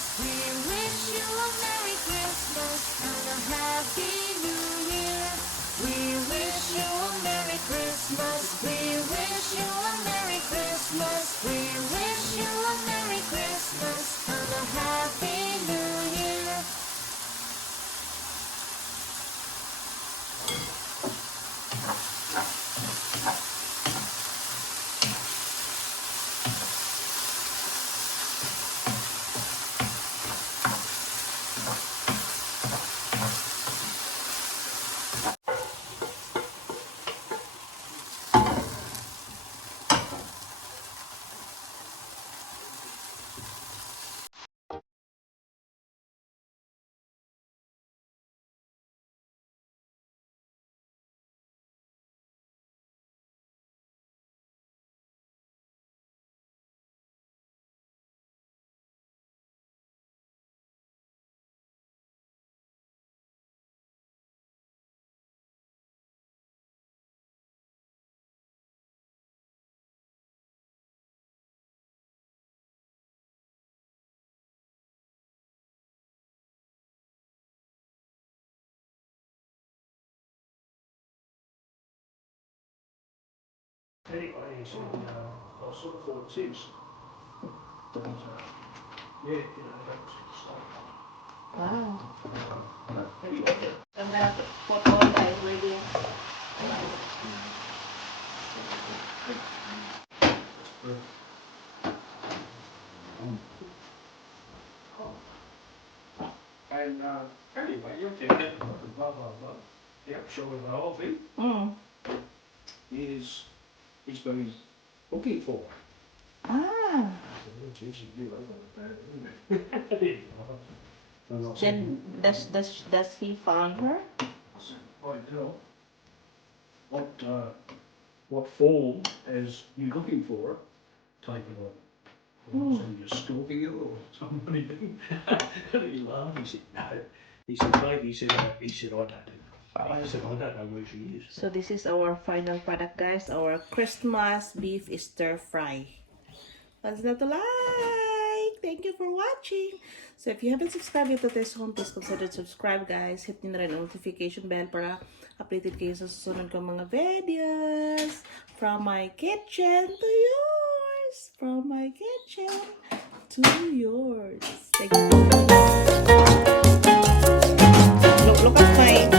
We wish you a Merry Christmas. Happy New Year. Anyway, he said, I sort of thought it is. But, yeah, that's stuff. Wow. Anyway, I'm gonna put all the ingredients. and anyway, you did it, blah, blah, blah. The upshot of the whole thing is he's been looking for it. Ah. Then does he found her? Right now, what form is you looking for it? Take it on. So you're stalking it or somebody? And he laughed. He said, no. He said, mate, he said, I don't know. He said, I don't know where she is. So this is our final product, guys. Our Christmas beef stir fry. What's not to like? Thank you for watching. So if you haven't subscribed yet to this home, please consider subscribe, guys. Hit nyo na rin ang notification bell para updated kayo sa susunod kong mga videos. From my kitchen to yours. From my kitchen to yours. Thank you.